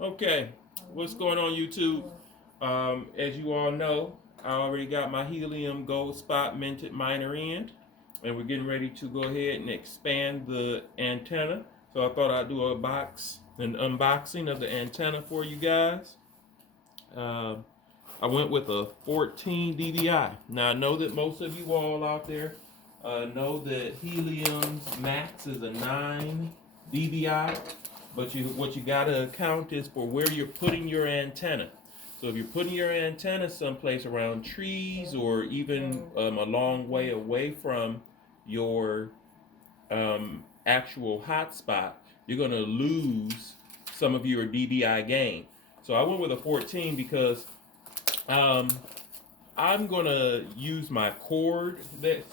Okay, what's going on YouTube? As you all know, I already got my Helium Gold Spot minted miner in, and we're getting ready to go ahead and expand the antenna. So I thought I'd do an unboxing of the antenna for you guys. I went with a 14 dBi. Now I know that most of you all out there know that Helium's max is a 9 dBi. But what you gotta account is for where you're putting your antenna. So if you're putting your antenna someplace around trees or even a long way away from your actual hotspot, you're gonna lose some of your dBi gain. So I went with a 14 because I'm gonna use my cord that's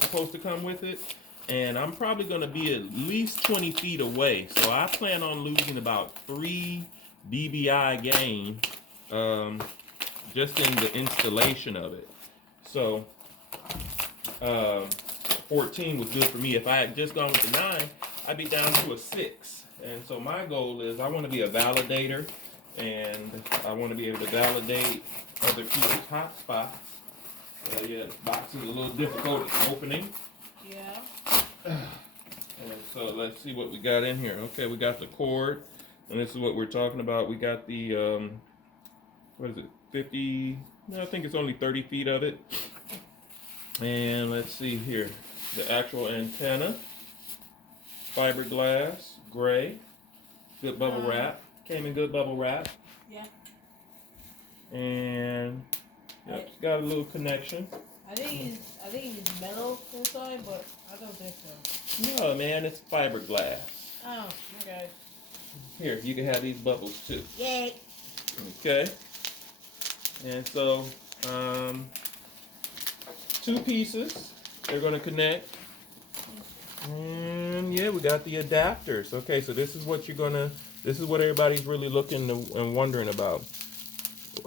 supposed to come with it, and I'm probably gonna be at least 20 feet away. So I plan on losing about 3 dBi gain just in the installation of it. So 14 was good for me. If I had just gone with the 9, I'd be down to a 6. And so my goal is I want to be a validator, and I want to be able to validate other people's hotspots. Yeah, this box is a little difficult opening. Yeah. And so let's see what we got in here. Okay, we got the cord, and this is what we're talking about. We got the, what is it, 50, no, I think it's only 30 feet of it. And let's see here, the actual antenna, fiberglass, gray, good bubble wrap, came in good bubble wrap. Yeah. And yep, it's got a little connection. I think it's metal inside, but I don't think so. No, man, it's fiberglass. Oh, okay. Here, you can have these bubbles too. Yay. Okay. And so, 2 pieces. They're going to connect. And yeah, we got the adapters. Okay, so this is what this is what everybody's really looking and wondering about.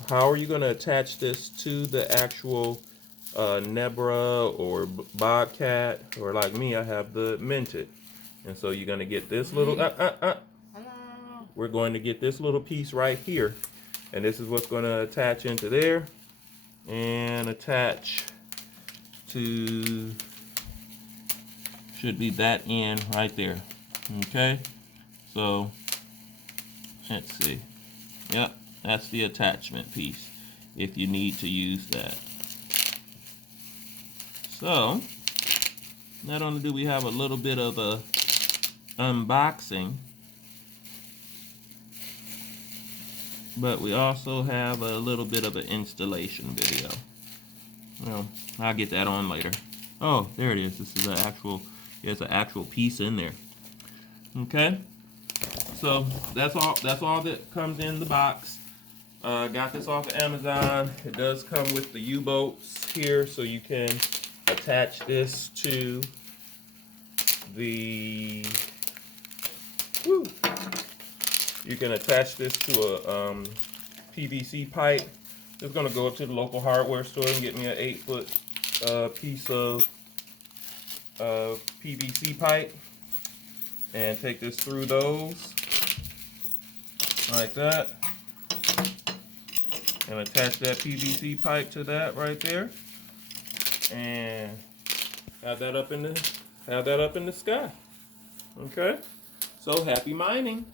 How are you going to attach this to the actual Nebra or Bobcat, or like me, I have the minted. And so you're going to get this little, we're going to get this little piece right here. And this is what's going to attach into there and attach to, should be that end right there. Okay, so let's see. Yep, that's the attachment piece if you need to use that. So not only do we have a little bit of a unboxing, but we also have a little bit of an installation video. Well, I'll get that on later. Oh, there it is. This is an actual, there's an actual piece in there. Okay, so that's all that comes in the box. Got this off of Amazon. It does come with the U-bolts here, so you can attach this to the, you can attach this to a PVC pipe. Just gonna go up to the local hardware store and get me an 8-foot piece of PVC pipe and take this through those like that, and attach that PVC pipe to that right there, and have that up in the sky. Okay, so happy mining.